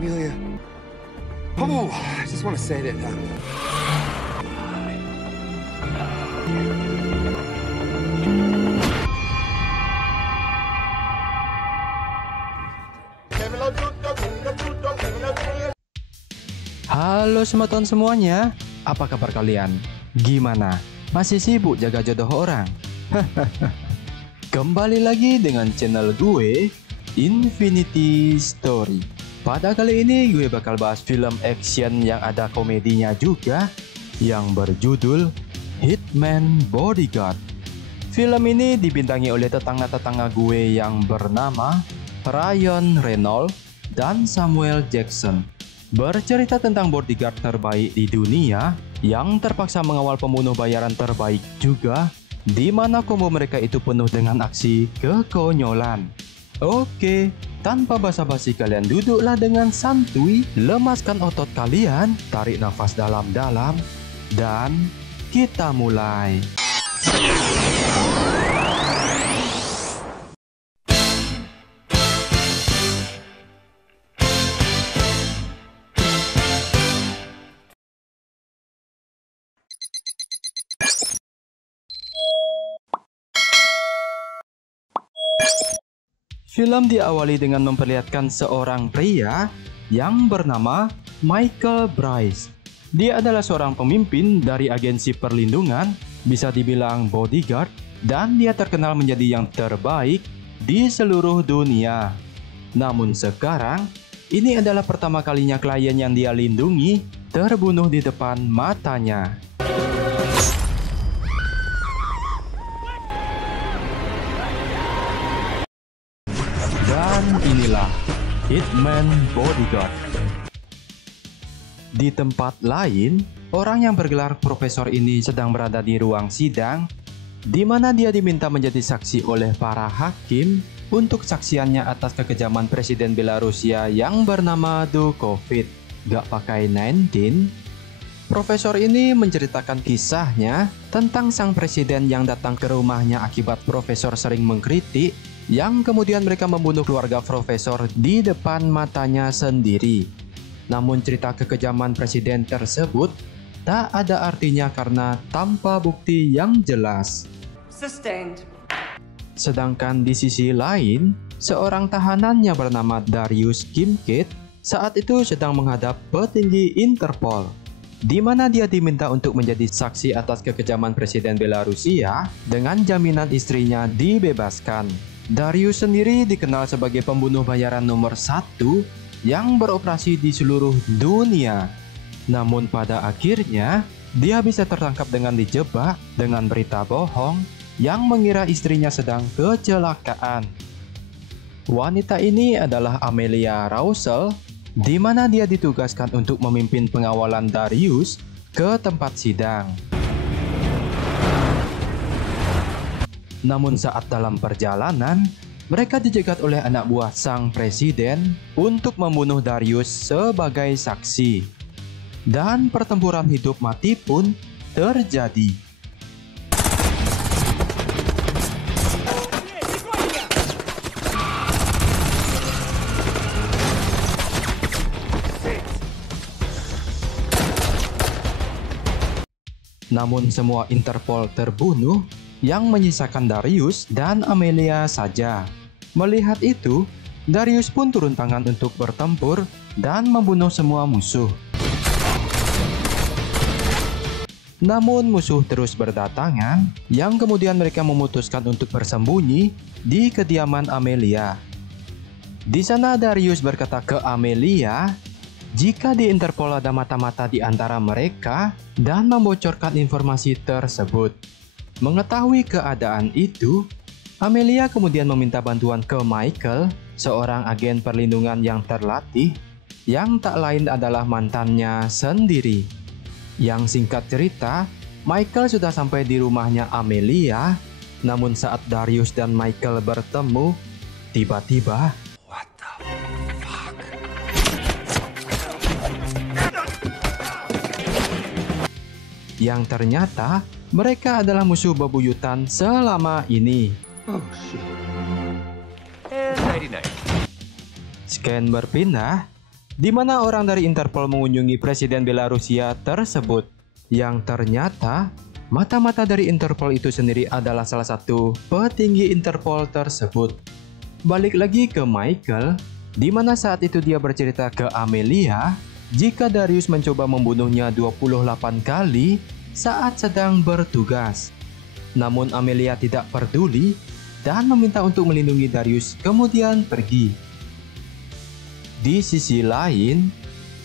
Amelia. Oh, I just want to say that. Halo semeton semuanya, apa kabar kalian? Gimana? Masih sibuk jaga jodoh orang? Kembali lagi dengan channel gue, Infinity Story. Pada kali ini gue bakal bahas film action yang ada komedinya juga, yang berjudul Hitman Bodyguard. Film ini dibintangi oleh tetangga-tetangga gue yang bernama Ryan Reynolds dan Samuel Jackson. Bercerita tentang bodyguard terbaik di dunia yang terpaksa mengawal pembunuh bayaran terbaik juga, di mana combo mereka itu penuh dengan aksi kekonyolan. Oke, tanpa basa-basi kalian duduklah dengan santuy, lemaskan otot kalian, tarik nafas dalam-dalam, dan kita mulai. Film diawali dengan memperlihatkan seorang pria yang bernama Michael Bryce. Dia adalah seorang pemimpin dari agensi perlindungan, bisa dibilang bodyguard, dan dia terkenal menjadi yang terbaik di seluruh dunia. Namun sekarang, ini adalah pertama kalinya klien yang dia lindungi terbunuh di depan matanya. Dan inilah Hitman Bodyguard. Di tempat lain, orang yang bergelar profesor ini sedang berada di ruang sidang, di mana dia diminta menjadi saksi oleh para hakim untuk saksiannya atas kekejaman Presiden Belarusia yang bernama Dukhovit. Gak pakai 19. Profesor ini menceritakan kisahnya tentang sang presiden yang datang ke rumahnya akibat profesor sering mengkritik, yang kemudian mereka membunuh keluarga profesor di depan matanya sendiri. Namun cerita kekejaman presiden tersebut tak ada artinya karena tanpa bukti yang jelas. Sustained. Sedangkan di sisi lain, seorang tahanan yang bernama Darius Kimkit saat itu sedang menghadap petinggi Interpol, di mana dia diminta untuk menjadi saksi atas kekejaman Presiden Belarusia dengan jaminan istrinya dibebaskan. Darius sendiri dikenal sebagai pembunuh bayaran nomor 1 yang beroperasi di seluruh dunia. Namun pada akhirnya, dia bisa tertangkap dengan dijebak dengan berita bohong yang mengira istrinya sedang kecelakaan. Wanita ini adalah Amelia Roussel, di mana dia ditugaskan untuk memimpin pengawalan Darius ke tempat sidang. Namun saat dalam perjalanan, mereka dijegat oleh anak buah sang presiden untuk membunuh Darius sebagai saksi. Dan pertempuran hidup mati pun terjadi. Namun semua Interpol terbunuh, yang menyisakan Darius dan Amelia saja. Melihat itu, Darius pun turun tangan untuk bertempur dan membunuh semua musuh. Namun musuh terus berdatangan, yang kemudian mereka memutuskan untuk bersembunyi di kediaman Amelia. Di sana Darius berkata ke Amelia, jika di Interpol ada mata-mata di antara mereka, dan membocorkan informasi tersebut. Mengetahui keadaan itu, Amelia kemudian meminta bantuan ke Michael, seorang agen perlindungan yang terlatih, yang tak lain adalah mantannya sendiri. Yang singkat cerita, Michael sudah sampai di rumahnya Amelia, namun saat Darius dan Michael bertemu, tiba-tiba yang ternyata mereka adalah musuh bebuyutan selama ini. Oh, shit. And 99. Scan berpindah, di mana orang dari Interpol mengunjungi Presiden Belarusia tersebut, yang ternyata mata-mata dari Interpol itu sendiri adalah salah satu petinggi Interpol tersebut. Balik lagi ke Michael, di mana saat itu dia bercerita ke Amelia jika Darius mencoba membunuhnya 28 kali saat sedang bertugas. Namun Amelia tidak peduli dan meminta untuk melindungi Darius, kemudian pergi. Di sisi lain,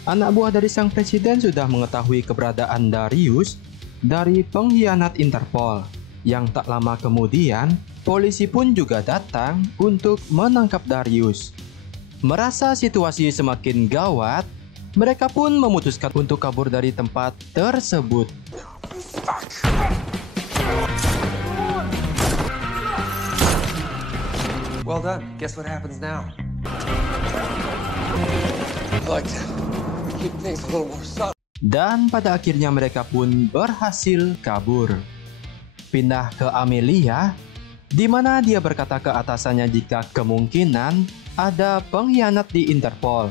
anak buah dari sang presiden sudah mengetahui keberadaan Darius dari pengkhianat Interpol, yang tak lama kemudian polisi pun juga datang untuk menangkap Darius. Merasa situasi semakin gawat, mereka pun memutuskan untuk kabur dari tempat tersebut. Well done. Guess what happens now? I like to keep things a little more subtle. Dan pada akhirnya mereka pun berhasil kabur. Pindah ke Amelia, di mana dia berkata ke atasannya jika kemungkinan ada pengkhianat di Interpol.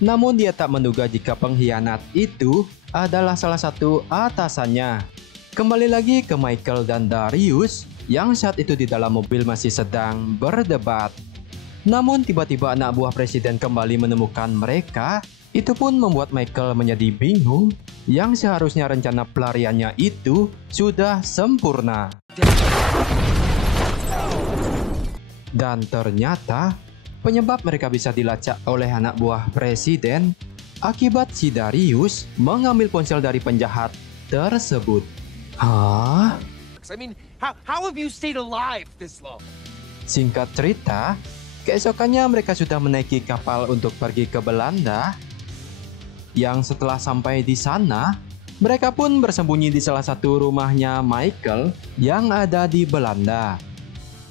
Namun dia tak menduga jika pengkhianat itu adalah salah satu atasannya. Kembali lagi ke Michael dan Darius yang saat itu di dalam mobil masih sedang berdebat. Namun tiba-tiba anak buah presiden kembali menemukan mereka. Itu pun membuat Michael menjadi bingung, yang seharusnya rencana pelariannya itu sudah sempurna. Dan ternyata penyebab mereka bisa dilacak oleh anak buah presiden akibat si Darius mengambil ponsel dari penjahat tersebut. Hah? I mean, how have you stayed alive this long? Singkat cerita, keesokannya mereka sudah menaiki kapal untuk pergi ke Belanda. Yang setelah sampai di sana, mereka pun bersembunyi di salah satu rumahnya Michael yang ada di Belanda.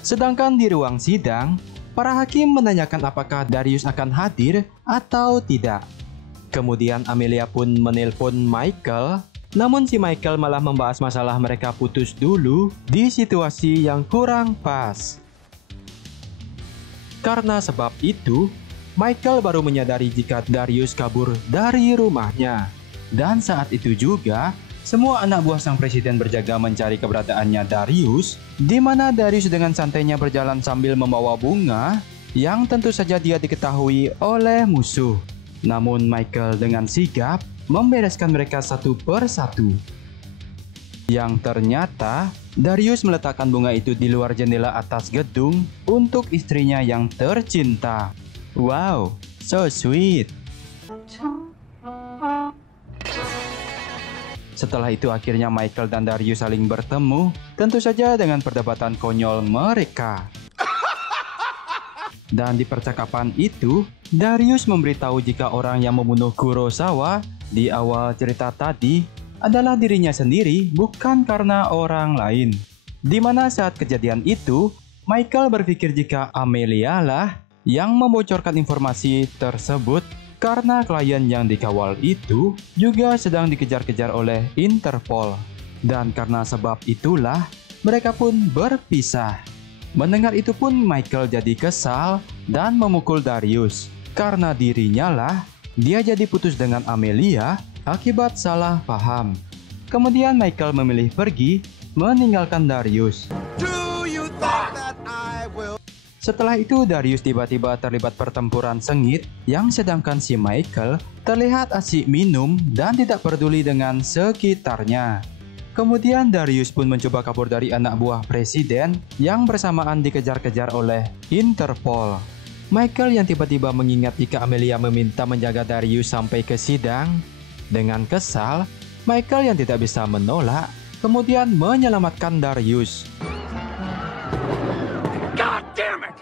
Sedangkan di ruang sidang, para hakim menanyakan apakah Darius akan hadir atau tidak. Kemudian Amelia pun menelpon Michael, namun si Michael malah membahas masalah mereka putus dulu di situasi yang kurang pas. Karena sebab itu, Michael baru menyadari jika Darius kabur dari rumahnya. Dan saat itu juga, semua anak buah sang presiden berjaga mencari keberadaannya Darius, di mana Darius dengan santainya berjalan sambil membawa bunga, yang tentu saja dia diketahui oleh musuh. Namun Michael dengan sigap membereskan mereka satu persatu. Yang ternyata, Darius meletakkan bunga itu di luar jendela atas gedung untuk istrinya yang tercinta. Wow, so sweet. Setelah itu akhirnya Michael dan Darius saling bertemu, tentu saja dengan perdebatan konyol mereka. Dan di percakapan itu, Darius memberitahu jika orang yang membunuh Kurosawa di awal cerita tadi adalah dirinya sendiri, bukan karena orang lain. Di mana saat kejadian itu, Michael berpikir jika Amelia lah yang membocorkan informasi tersebut karena klien yang dikawal itu juga sedang dikejar-kejar oleh Interpol. Dan karena sebab itulah mereka pun berpisah. Mendengar itu pun Michael jadi kesal dan memukul Darius. Karena dirinya lah dia jadi putus dengan Amelia akibat salah paham. Kemudian Michael memilih pergi meninggalkan Darius. Setelah itu Darius tiba-tiba terlibat pertempuran sengit yang sedangkan si Michael terlihat asyik minum dan tidak peduli dengan sekitarnya. Kemudian Darius pun mencoba kabur dari anak buah presiden yang bersamaan dikejar-kejar oleh Interpol. Michael yang tiba-tiba mengingat jika Amelia meminta menjaga Darius sampai ke sidang. Dengan kesal, Michael yang tidak bisa menolak kemudian menyelamatkan Darius. God damn it!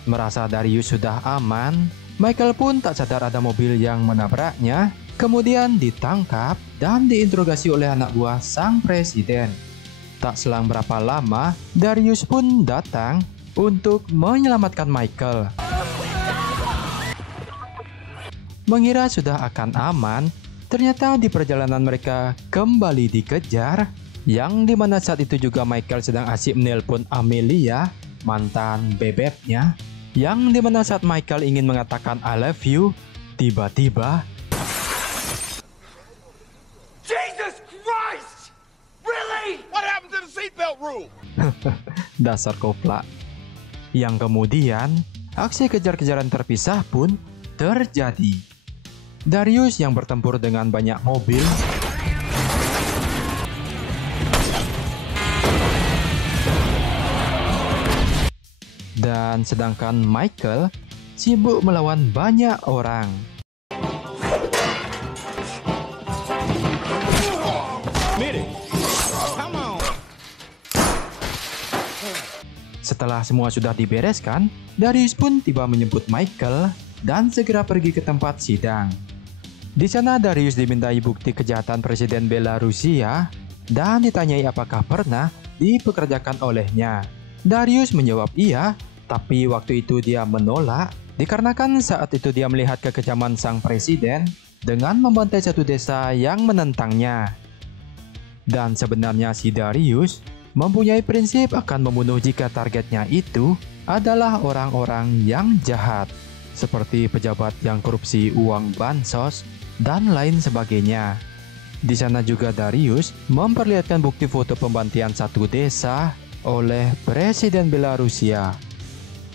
Saat merasa Darius sudah aman, Michael pun tak sadar ada mobil yang menabraknya, kemudian ditangkap dan diinterogasi oleh anak buah sang presiden. Tak selang berapa lama, Darius pun datang untuk menyelamatkan Michael. Mengira sudah akan aman, ternyata di perjalanan mereka kembali dikejar, yang dimana saat itu juga Michael sedang asyik menelpon Amelia, mantan bebeknya, yang dimana saat Michael ingin mengatakan I love you, tiba-tiba Jesus Christ! Really? What happened to the seatbelt rule? dasar koplak. Yang kemudian aksi kejar-kejaran terpisah pun terjadi. Darius yang bertempur dengan banyak mobil dan sedangkan Michael sibuk melawan banyak orang. Setelah semua sudah dibereskan, Darius pun tiba menjemput Michael dan segera pergi ke tempat sidang. Di sana Darius dimintai bukti kejahatan Presiden Belarusia dan ditanyai apakah pernah dipekerjakan olehnya. Darius menjawab iya, tapi waktu itu dia menolak dikarenakan saat itu dia melihat kekejaman sang presiden dengan membantai satu desa yang menentangnya. Dan sebenarnya si Darius mempunyai prinsip akan membunuh jika targetnya itu adalah orang-orang yang jahat, seperti pejabat yang korupsi uang bansos dan lain sebagainya. Di sana juga Darius memperlihatkan bukti foto pembantaian satu desa oleh Presiden Belarusia.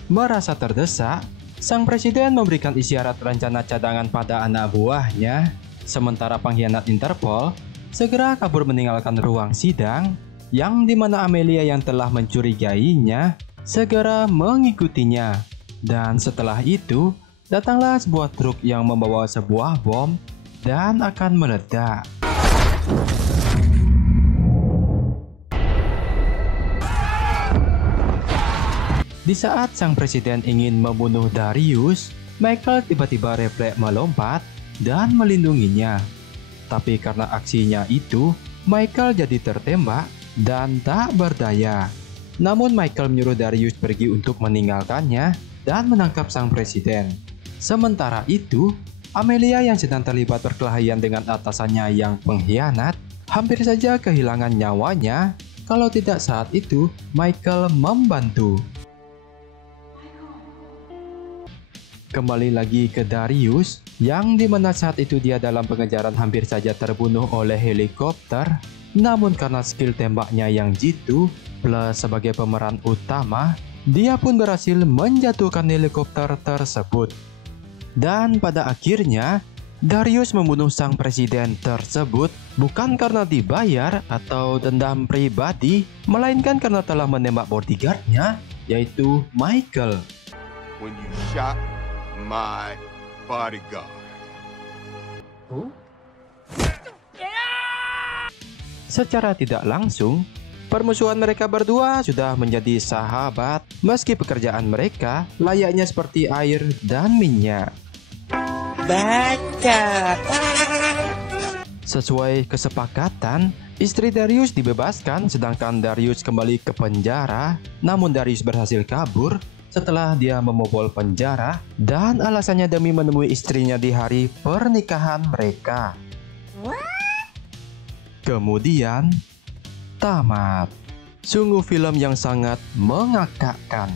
Merasa terdesak, sang presiden memberikan isyarat rencana cadangan pada anak buahnya, sementara pengkhianat Interpol segera kabur meninggalkan ruang sidang, yang dimana Amelia yang telah mencurigainya segera mengikutinya. Dan setelah itu, datanglah sebuah truk yang membawa sebuah bom dan akan meledak. Di saat sang presiden ingin membunuh Darius, Michael tiba-tiba refleks melompat dan melindunginya. Tapi karena aksinya itu, Michael jadi tertembak dan tak berdaya. Namun Michael menyuruh Darius pergi untuk meninggalkannya dan menangkap sang presiden. Sementara itu, Amelia yang sedang terlibat perkelahian dengan atasannya yang pengkhianat, hampir saja kehilangan nyawanya kalau tidak saat itu Michael membantu. Kembali lagi ke Darius, yang dimana saat itu dia dalam pengejaran hampir saja terbunuh oleh helikopter. Namun karena skill tembaknya yang jitu, plus sebagai pemeran utama, dia pun berhasil menjatuhkan helikopter tersebut. Dan pada akhirnya, Darius membunuh sang presiden tersebut bukan karena dibayar atau dendam pribadi, melainkan karena telah menembak bodyguardnya, yaitu Michael. When you shot my bodyguard. Secara tidak langsung, permusuhan mereka berdua sudah menjadi sahabat meski pekerjaan mereka layaknya seperti air dan minyak. Baca. Sesuai kesepakatan, istri Darius dibebaskan sedangkan Darius kembali ke penjara. Namun Darius berhasil kabur setelah dia membobol penjara dan alasannya demi menemui istrinya di hari pernikahan mereka. Kemudian tamat. Sungguh film yang sangat mengakakkan.